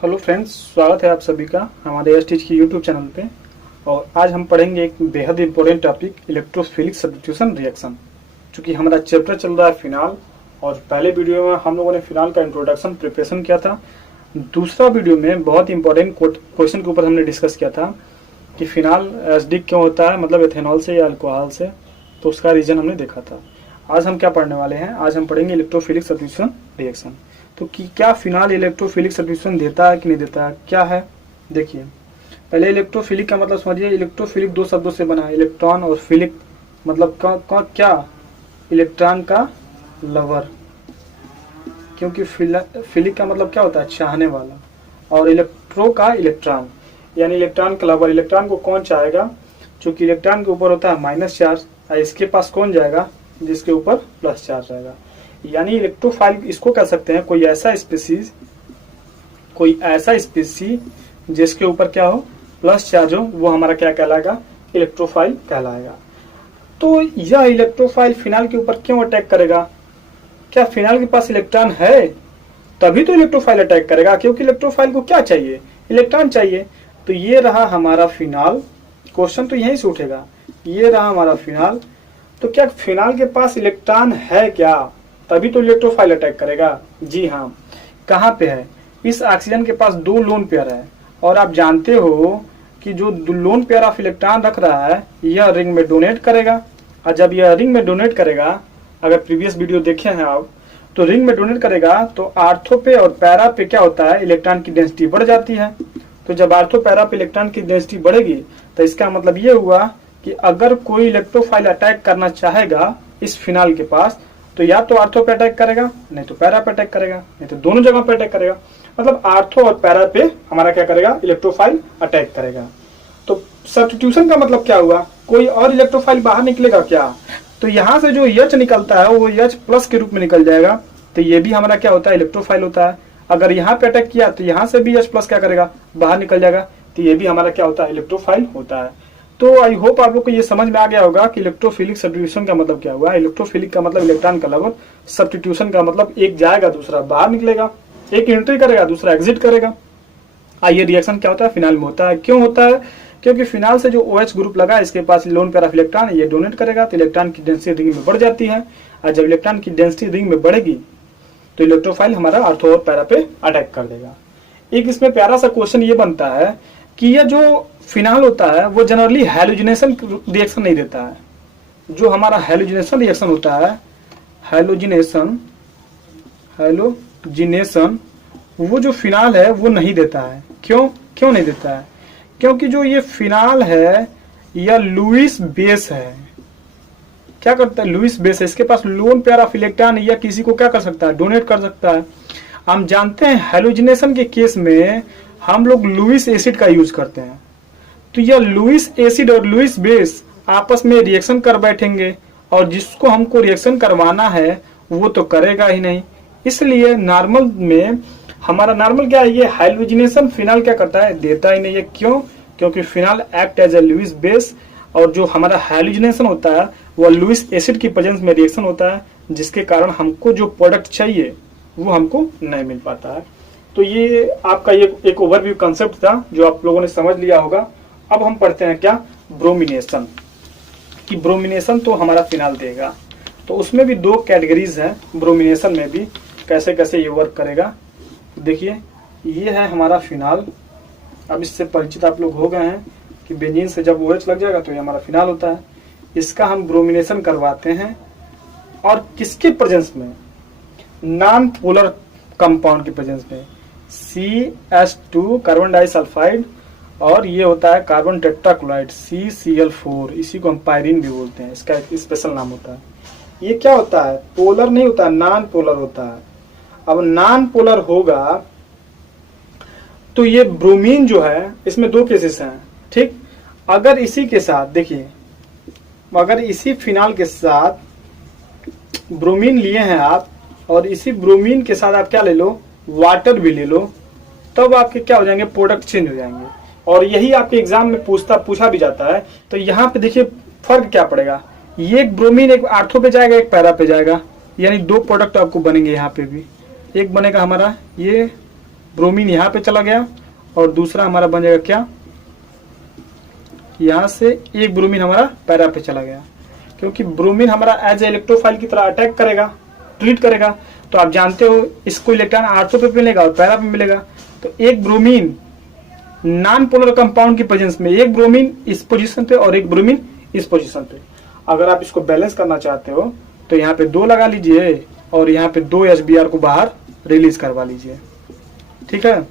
Hello friends, स्वागत है आप सभी का हमारे एसटीच की यूट्यूब चैनल पे। और आज हम पढ़ेंगे एक बेहद important topic, electrophilic substitution reaction. चूँकि हमारा चैप्टर चल रहा है फिनाल, और पहले वीडियो में हम लोगों ने फिनाल का इंट्रोडक्शन प्रिपरेशन किया था। दूसरा वीडियो में बहुत इंपॉर्टेंट क्वेश्चन के ऊपर हमने डिस्कस किया था कि फिनाल एसिडिक क्यों होता है, मतलब एथेनॉल से या अल्कोहल से, तो उसका रीजन हमने देखा था। आज हम क्या पढ़ने वाले हैं, आज हम पढ़ेंगे इलेक्ट्रोफिलिक सब्स्टिट्यूशन रिएक्शन। तो कि क्या फिनाल इलेक्ट्रोफिलिक सब्स्टिट्यूशन देता है कि नहीं देता है, क्या है देखिए। पहले इलेक्ट्रोफिलिक का मतलब समझिए। इलेक्ट्रोफिलिक दो शब्दों से बना है, इलेक्ट्रॉन और फिलिक, मतलब क्या इलेक्ट्रॉन का लवर। क्योंकि फिलिक का मतलब क्या होता है, चाहने वाला, और इलेक्ट्रो का इलेक्ट्रॉन, यानी इलेक्ट्रॉन का लवर। इलेक्ट्रॉन को कौन चाहेगा, चूंकि इलेक्ट्रॉन के ऊपर होता है माइनस चार्ज, और इसके पास कौन जाएगा, जिसके ऊपर प्लस चार्ज रहेगा। यानी इलेक्ट्रोफाइल इसको कह सकते हैं, कोई ऐसा स्पीसीज जिसके ऊपर क्या हो, प्लस चार्ज हो, वो हमारा क्या कहलाएगा, इलेक्ट्रोफाइल कहलाएगा। तो यह इलेक्ट्रोफाइल फिनाल के ऊपर क्यों अटैक करेगा? क्या फिनाल के पास इलेक्ट्रॉन है तभी तो इलेक्ट्रोफाइल अटैक करेगा, क्योंकि इलेक्ट्रोफाइल को क्या चाहिए, इलेक्ट्रॉन चाहिए। तो ये रहा हमारा फिनाल, क्वेश्चन तो यहीं से उठेगा। ये रहा हमारा फिनाल, तो क्या फिनाल के पास इलेक्ट्रॉन है क्या, तभी तो इलेक्ट्रोफाइल अटैक करेगा। जी हाँ। कहाँ पे है, इस ऑक्सीजन के पास दो लोन पेयर है, और आप जानते हो कि जो लोन पेयर ऑफ इलेक्ट्रॉन रख रहा है यह रिंग में डोनेट करेगा। और जब यह रिंग में डोनेट करेगा, अगर प्रीवियस वीडियो देखे हैं आप, तो रिंग में डोनेट करेगा तो आर्थो पे और पैरा पे क्या होता है, इलेक्ट्रॉन की डेंसिटी बढ़ जाती है। तो जब आर्थो पैरा पे इलेक्ट्रॉन की डेंसिटी बढ़ेगी, तो इसका मतलब ये हुआ कि अगर कोई इलेक्ट्रोफाइल अटैक करना चाहेगा इस फिनाल के पास, तो या तो आर्थो पे अटैक करेगा, नहीं तो पैरा पे अटैक करेगा, नहीं तो दोनों जगह पे अटैक करेगा। मतलब आर्थो और पैरा पे हमारा क्या करेगा, इलेक्ट्रोफाइल अटैक करेगा। तो सब्स्टिट्यूशन का मतलब क्या हुआ, कोई और इलेक्ट्रोफाइल बाहर निकलेगा क्या? तो यहाँ से जो H निकलता है वो H प्लस के रूप में निकल जाएगा। तो ये भी हमारा क्या होता है, इलेक्ट्रोफाइल होता है। अगर यहाँ पे अटैक किया तो यहाँ से भी H प्लस क्या करेगा, बाहर निकल जाएगा। तो ये भी हमारा क्या होता है, इलेक्ट्रोफाइल होता है। तो आई होप आप लोग को ये समझ में आ गया होगा कि इलेक्ट्रोफिलिक सब्स्टिट्यूशन का मतलब क्या हुआ। इलेक्ट्रोफिलिक का मतलब इलेक्ट्रॉन का लवर, सब्स्टिट्यूशन का मतलब एक जाएगा दूसरा बाहर निकलेगा, एक एंट्री करेगा दूसरा एग्जिट करेगा। ये रिएक्शन क्या होता है, फिनाल में होता है। क्यों होता है, क्योंकि फिनाल से जो OH ग्रुप लगा इसके पास लोन पेयर ऑफ इलेक्ट्रॉन, ये डोनेट करेगा तो इलेक्ट्रॉन की डेंसिटी रिंग में बढ़ जाती है। और जब इलेक्ट्रॉन की डेंसिटी रिंग में बढ़ेगी तो इलेक्ट्रोफाइल हमारा आर्थो और पैरा पे अटैक कर देगा। एक इसमें प्यारा सा क्वेश्चन ये बनता है कि यह जो फिनाल होता है वो जनरली हैलोजिनेशन रिएक्शन नहीं देता है। जो हमारा हैलोजिनेशन रिएक्शन होता है, हैलोजिनेशन वो जो फिनाल है वो नहीं देता है। क्यों नहीं देता है? क्योंकि जो ये फिनाल है यह लुईस बेस है। क्या करता है, लुईस बेस है, इसके पास लोन पेयर ऑफ इलेक्ट्रॉन या किसी को क्या कर सकता है, डोनेट कर सकता है। हम जानते हैं हैलोजिनेशन के केस में हम लोग लुईस एसिड का यूज करते हैं। तो यह लुईस एसिड और लुईस बेस आपस में रिएक्शन कर बैठेंगे, और जिसको हमको रिएक्शन करवाना है वो तो करेगा ही नहीं। इसलिए नॉर्मल में हमारा नॉर्मल क्या है, ये हैलोजिनेशन फिनाल क्या करता है, देता ही नहीं है। क्यों? क्योंकि phenol act as a Lewis base, और जो हमारा हैलोजिनेशन होता है वो लुईस एसिड की प्रेजेंस में रिएक्शन होता है, जिसके कारण हमको जो प्रोडक्ट चाहिए वो हमको नहीं मिल पाता है। तो ये आपका ये एक ओवरव्यू कंसेप्ट था जो आप लोगों ने समझ लिया होगा। अब हम पढ़ते हैं क्या, ब्रोमिनेशन। कि ब्रोमिनेशन तो हमारा फिनाल देगा, तो उसमें भी दो कैटेगरीज हैं ब्रोमिनेशन में भी, कैसे कैसे ये वर्क करेगा। देखिए ये है हमारा फिनाल। अब इससे परिचित आप लोग हो गए हैं कि बेंजीन से जब OH लग जाएगा तो ये हमारा फिनाल होता है। इसका हम ब्रोमिनेशन करवाते हैं, और किसके प्रेजेंस में, नॉन पोलर कंपाउंड के प्रेजेंस में, CH2 कार्बन डाइसल्फाइड, और ये होता है कार्बन टेट्राक्लोराइड CCl4, इसी को हम पायरीन भी बोलते हैं, इसका एक स्पेशल नाम होता है। ये क्या होता है, पोलर नहीं होता, नॉन पोलर होता है। अब नॉन पोलर होगा तो ये ब्रोमीन जो है, इसमें दो केसेस हैं, ठीक। अगर इसी के साथ देखिए, अगर इसी फिनाल के साथ ब्रोमीन लिए हैं आप, और इसी ब्रोमीन के साथ आप क्या ले लो, वाटर भी ले लो, तब आपके क्या हो जाएंगे, प्रोडक्ट चेंज हो जाएंगे। और यही आपके एग्जाम में पूछा भी जाता है। तो यहाँ पे देखिए फर्क क्या पड़ेगा, ये एक ब्रोमीन एक आर्थो पे जाएगा, एक पैरा पे जाएगा, यानी दो प्रोडक्ट आपको बनेंगे। यहाँ पे भी एक बनेगा हमारा ये ब्रोमीन यहाँ पे चला गया और दूसरा हमारा बन जाएगा क्या, यहाँ से एक ब्रोमीन हमारा पैरा पे चला गया, क्योंकि ब्रोमीन हमारा एज ए इलेक्ट्रोफाइल की तरह अटैक करेगा, ट्रीट करेगा। तो आप जानते हो इसको इलेक्ट्रॉन आर्थो पे मिलेगा और पैरा पे मिलेगा। तो एक ब्रोमीन नॉन पोलर कंपाउंड की प्रेजेंस में एक ब्रोमीन इस पोजीशन पे और एक ब्रोमीन इस पोजीशन पे, अगर आप इसको बैलेंस करना चाहते हो तो यहाँ पे 2 लगा लीजिए और यहाँ पे 2 HBr को बाहर रिलीज करवा लीजिए। ठीक है,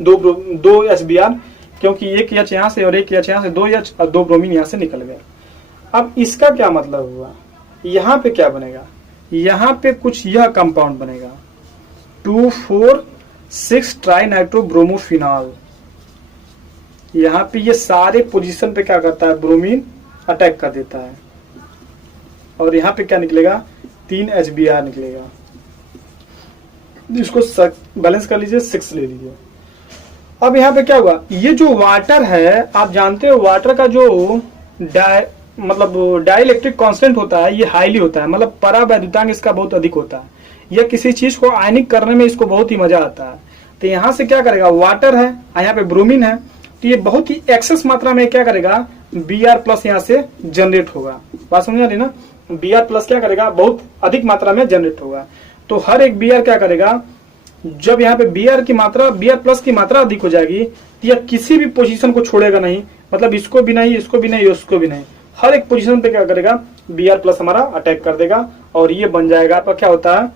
2 HBr, क्योंकि एक H यहाँ से और एक H यहाँ से, 2 H और 2 ब्रोमीन यहाँ से निकल गया। अब इसका क्या मतलब हुआ, यहाँ पे क्या बनेगा, यहाँ पे कुछ यह कंपाउंड बनेगा 2,4,6 ट्राइनाइट्रोब्रोमोफिनॉल। यहाँ पे ये सारे पोजीशन पे क्या करता है, ब्रोमीन अटैक कर देता है और यहाँ पे क्या निकलेगा, 3 HBr निकलेगा। इसको बैलेंस कर लीजिए, 6 ले लीजिए। अब यहाँ पे क्या हुआ, ये जो वाटर है, आप जानते हो वाटर का जो डाइलेक्ट्रिक कांस्टेंट होता है ये हाईली होता है, मतलब परावैद्युतांक इसका बहुत अधिक होता है। यह किसी चीज को आयनिक करने में इसको बहुत ही मजा आता है। तो यहाँ से क्या करेगा, वाटर है, यहाँ पे ब्रोमीन है, तो ये बहुत ही एक्सेस मात्रा में क्या करेगा, Br+ यहाँ से जनरेट होगा। बात समझ आ रही ना, Br+ क्या करेगा, बहुत अधिक मात्रा में जनरेट होगा। तो हर एक Br क्या करेगा, जब यहाँ पे Br+ की मात्रा अधिक हो जाएगी तो यह किसी भी पोजीशन को छोड़ेगा नहीं, मतलब इसको भी नहीं, इसको भी नहीं, उसको भी नहीं, हर एक पोजीशन पे क्या करेगा, Br+ हमारा अटैक कर देगा और ये बन जाएगा आपका क्या होता है,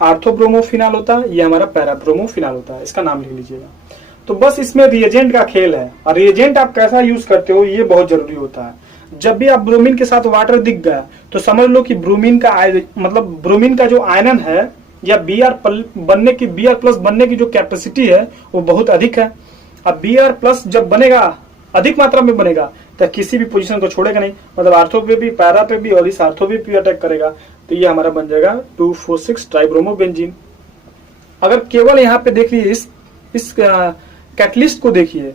आर्थोब्रोमोफिनॉल होता है, ये हमारा पैराब्रोमोफिनॉल होता है। इसका नाम लिख लीजिएगा। तो बस इसमें रिएजेंट का खेल है, और रिएजेंट आप कैसा यूज करते हो ये बहुत जरूरी होता है। जब भी आप ब्रोमीन के साथ वाटर दिख गया तो समझ लो कि ब्रोमीन का मतलब ब्रोमीन का जो आयनन है या Br+ बनने की जो कैपेसिटी है वो बहुत अधिक है। अब Br+ जब बनेगा, अधिक मात्रा में बनेगा, तो किसी भी पोजीशन को छोड़ेगा नहीं, मतलब आर्थो पे भी, पैरा पे भी और इस आर्थो पे भी अटैक करेगा। तो ये हमारा बन जाएगा 2,4,6 ट्राइब्रोमोबेंजीन। अगर केवल यहाँ पे देखिए इस कैटलिस्ट को देखिए,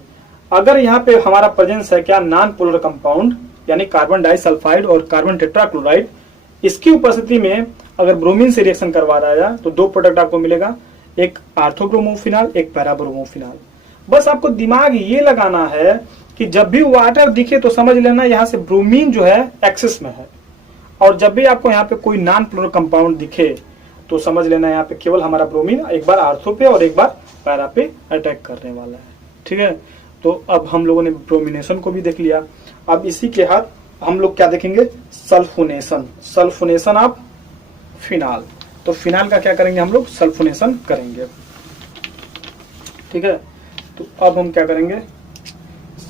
अगर यहाँ पे हमारा प्रेजेंस है क्या, नॉन पोलर कंपाउंड यानी कार्बन डाइसल्फाइड और कार्बन टेट्राक्लोराइड, इसकी उपस्थिति में अगर ब्रोमीन से रिएक्शन करवा रहा है तो 2 प्रोडक्ट आपको मिलेगा, एक आर्थोब्रोमोफिनॉल, एक पैराब्रोमोफिनॉल। बस आपको दिमाग ये लगाना है कि जब भी वाटर दिखे तो समझ लेना यहाँ से ब्रोमीन जो है एक्सेस में है, और जब भी आपको यहाँ पे कोई नॉन पोलर कंपाउंड दिखे तो समझ लेना यहाँ पे केवल हमारा ब्रोमीन एक बार आर्थो पे और एक बार पैरा पे अटैक करने वाला है। ठीक है, तो अब हम लोगों ने ब्रोमिनेशन को भी देख लिया। अब इसी के साथ हम लोग क्या देखेंगे, सल्फोनेशन ऑफ फिनाल। तो फिनाल का क्या करेंगे, हम लोग सल्फोनेशन करेंगे। ठीक है, तो अब हम क्या करेंगे,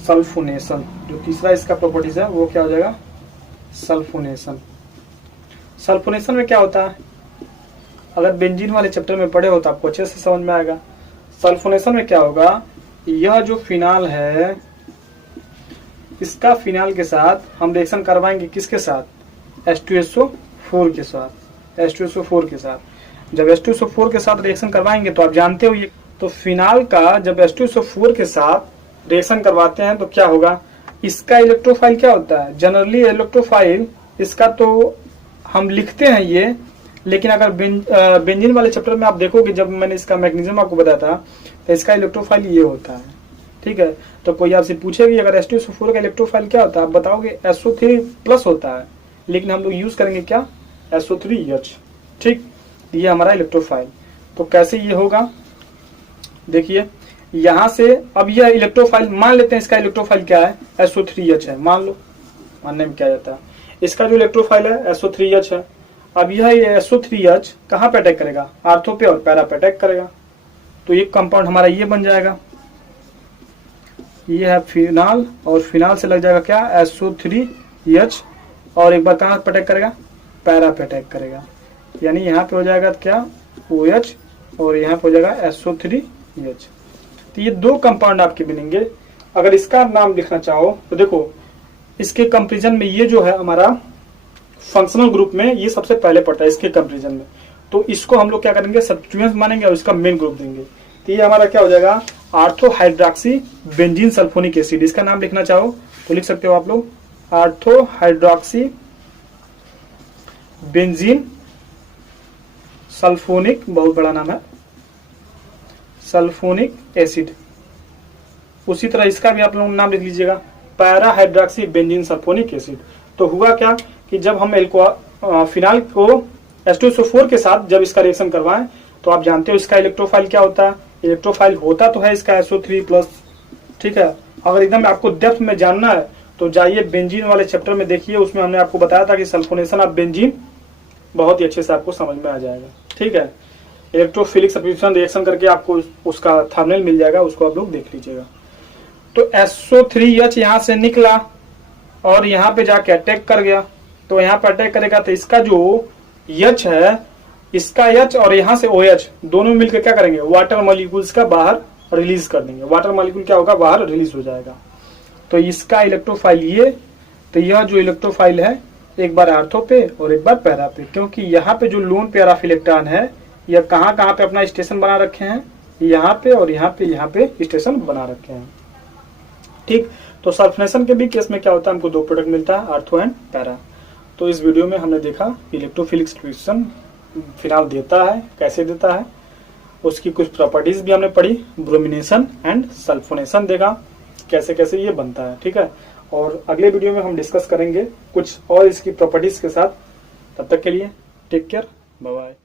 सल्फोनेशन, जो तीसरा इसका प्रॉपर्टीज है वो क्या हो जाएगा, सल्फोनेशन। सल्फोनेशन में क्या होता है, अगर बेंजीन वाले चैप्टर में पढ़े हो तो आपको अच्छे से समझ में आएगा। सल्फोनेशन में क्या होगा, यह जो फिनाल है इसका फिनाल के साथ हम रिएक्शन करवाएंगे, किसके साथ, H2SO4 के साथ, H2SO4 के साथ। जब H2SO4 के साथ रिएक्शन करवाएंगे तो आप जानते हो ये, तो फिनाल का जब H2SO4 के साथ रिएक्शन करवाते हैं तो क्या होगा, इसका इलेक्ट्रोफाइल क्या होता है, जनरली इलेक्ट्रोफाइल इसका तो हम लिखते हैं ये, लेकिन अगर बेंजीन वाले चैप्टर में आप देखोगे, जब मैंने इसका मैग्नीशियम आपको बताया था, तो इसका इलेक्ट्रोफाइल ये होता है। ठीक है, तो कोई आपसे पूछेगी अगर H2SO4 का इलेक्ट्रोफाइल क्या होता है, आप बताओगे SO3+ होता है, लेकिन हम लोग यूज करेंगे क्या, SO3H। ठीक, ये हमारा इलेक्ट्रोफाइल। तो कैसे ये होगा, देखिए यहां से, अब यह इलेक्ट्रोफाइल मान लेते हैं, इसका इलेक्ट्रोफाइल क्या है, SO3H है, मान लो, मानने में क्या जाता है, इसका जो इलेक्ट्रोफाइल है SO3H है। अब यह SO3H कहाँ पे अटैक करेगा, आर्थो पे और पैरा पे अटैक करेगा। तो एक कंपाउंड हमारा ये बन जाएगा, ये है फिनाल, और फिनाल से लग जाएगा क्या, SO3H, और एक बार कहाँ पे अटैक करेगा, पैरा पे अटैक करेगा, यानी यहाँ पे हो जाएगा क्या, OH, और यहाँ पे हो जाएगा SO3H। तो ये 2 कंपाउंड आपके बनेंगे। अगर इसका नाम लिखना चाहो तो देखो, इसके कंपेरिजन में ये जो है हमारा फंक्शनल ग्रुप में ये सबसे पहले पड़ता है इसके कंपेरिजन में, तो इसको हम लोग क्या करेंगे, सब्स्टिट्यूएंट्स मानेंगे और इसका मेन ग्रुप देंगे। तो ये हमारा क्या हो जाएगा, ortho hydroxy benzene sulphonic acid. इसका नाम लिखना चाहो तो लिख सकते हो आप लोग, आर्थो हाइड्रोक्सी बेंजीन सल्फोनिक, बहुत बड़ा नाम है, सल्फोनिक एसिड। उसी तरह इसका भी आप लोग नाम लिख लीजिएगा, para hydroxy benzene sulphonic acid. तो हुआ क्या कि जब हम फिनाल को H2SO4 के साथ जब इसका रिएक्शन करवाएं तो आप जानते हो इसका इलेक्ट्रोफाइल क्या होता है। इलेक्ट्रोफाइल होता तो है इसका SO3+, ठीक है। अगर एकदम आपको डेप्थ में जानना है तो जाइए बेंजीन वाले चैप्टर में देखिए, उसमें हमने आपको बताया था कि सल्फोनेशन ऑफ बेंजीन, बहुत ही अच्छे से आपको समझ में आ जाएगा, ठीक है। इलेक्ट्रोफिलिक सब्स्टिट्यूशन रिएक्शन करके आपको उसका थंबनेल मिल जाएगा, उसको आप लोग देख लीजिएगा। तो SO3H यहाँ से निकला और यहाँ पे जाके अटैक कर गया, तो यहाँ पे अटैक करेगा तो इसका जो H है, इसका H और यहाँ से OH दोनों मिलकर क्या करेंगे, वाटर मॉलिक्यूल्स का बाहर रिलीज कर देंगे। वाटर मॉलिक्यूल क्या होगा, बाहर रिलीज हो जाएगा। तो इसका इलेक्ट्रोफाइल ये, तो यह जो इलेक्ट्रोफाइल है एक बार आर्थो पे और एक बार पैरा पे, क्योंकि यहाँ पे जो लोन पेयर ऑफ इलेक्ट्रॉन है यह कहाँ पे अपना स्टेशन बना रखे हैं, यहाँ पे और यहाँ पे स्टेशन बना रखे हैं, ठीक। तो सल्फोनेशन के भी केस में क्या होता है, हमको दो प्रोडक्ट मिलता है, आर्थो एंड पैरा। तो इस वीडियो में हमने देखा इलेक्ट्रोफिलिक सब्स्टिट्यूशन फिनाल देता है, कैसे देता है, उसकी कुछ प्रॉपर्टीज भी हमने पढ़ी, ब्रोमिनेशन एंड सल्फोनेशन देखा कैसे कैसे ये बनता है, ठीक है। और अगले वीडियो में हम डिस्कस करेंगे कुछ और इसकी प्रॉपर्टीज के साथ। तब तक के लिए टेक केयर, बाय बाय।